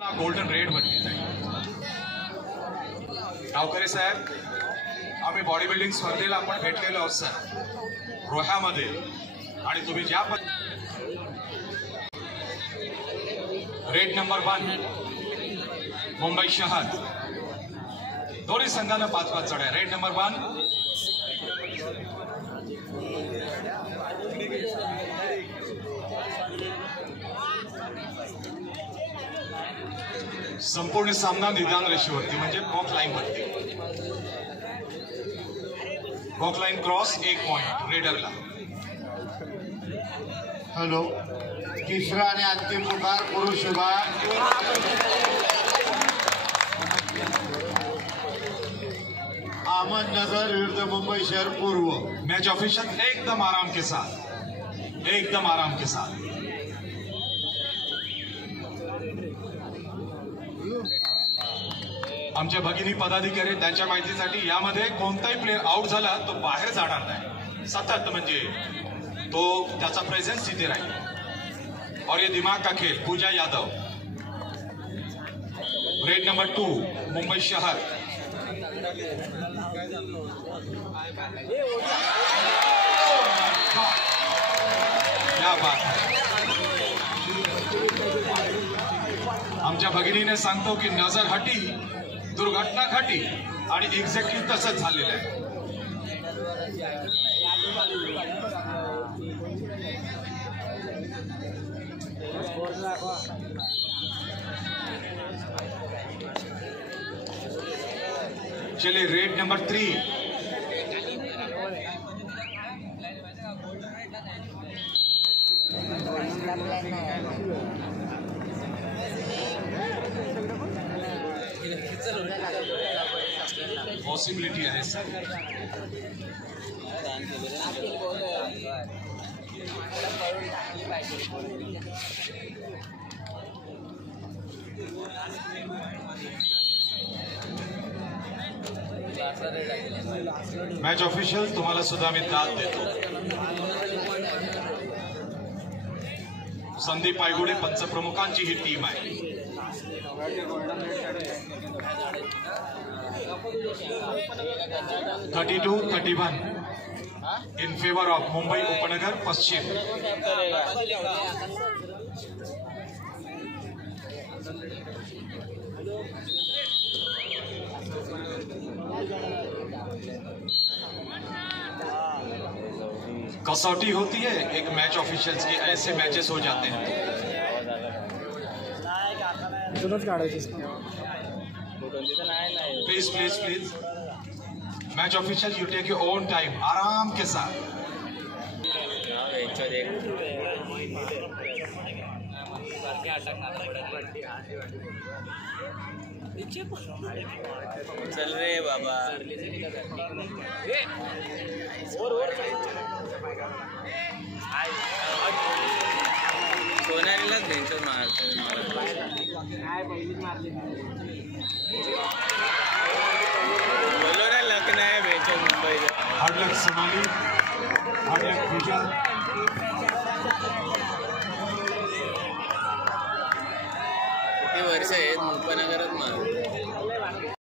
Golden red बनली जाईल. गावकरे साहेब, आम्ही बॉडी बिल्डिंग स्पर्धेला आपण भेटलेलो आहोत सर रोह्यामध्ये, आणि तुम्ही ज्या रेड नंबर 1 मुंबई शहर, दोन्ही संघानं 5-5 चढ्या. रेड नंबर 1 संपूर्ण सामना निदान रेषेवरती म्हणजे बॉक्स लाईन वरती. बॉक्स लाईन क्रॉस 1 पॉइंट रेडरला. हॅलो, तिसरा आणि अंतिम पुकार पुरुष विभाग. अहमदनगर विरुद्ध मुंबई शहर पूर्व. मैच ऑफिशियल एकदम आराम के साथ, एकदम आराम के साथ. आमच्या भगिनी पदाधिकारी त्यांच्या माहितीसाठी, यामध्ये कोणताही प्लेअर आउट झाला तो बाहेर जाणार नाही. सतत म्हणजे तो त्याचा प्रेझेन्स तिथे राहील. और ये दिमाग का खेल. पूजा यादव, रेड नंबर 2 मुंबई शहर. क्या बात है. आमच्या भगिनीने सांगतो की नजर हटी, दुर्घटना घटी, आणि एक्झॅक्टली तसंच झालेलं आहे. चलिए रेड नंबर 3 पॉसिबिलिटी आहे सर. मॅच ऑफिशियल तुम्हाला सुद्धा मी दाद देतो. संदीप पायगुडे पंचप्रमुखांची ही टीम आहे. (32-31) इन फेवर ऑफ मुंबई उपनगर पश्चिम. कसौटी होती है एक मैच ऑफिशियल्स की, ऐसे मैचेस हो जाते हैं. Please please please, match official you take your own time, आराम के साथ. चल रे बाबा. सोनालीलाच भेंचर बोलो ना, लक नाही भेंचर मुंबईला. Hard luck Sonali, hard luck Pooja. किती वर्ष आहेत उपनगरात मार.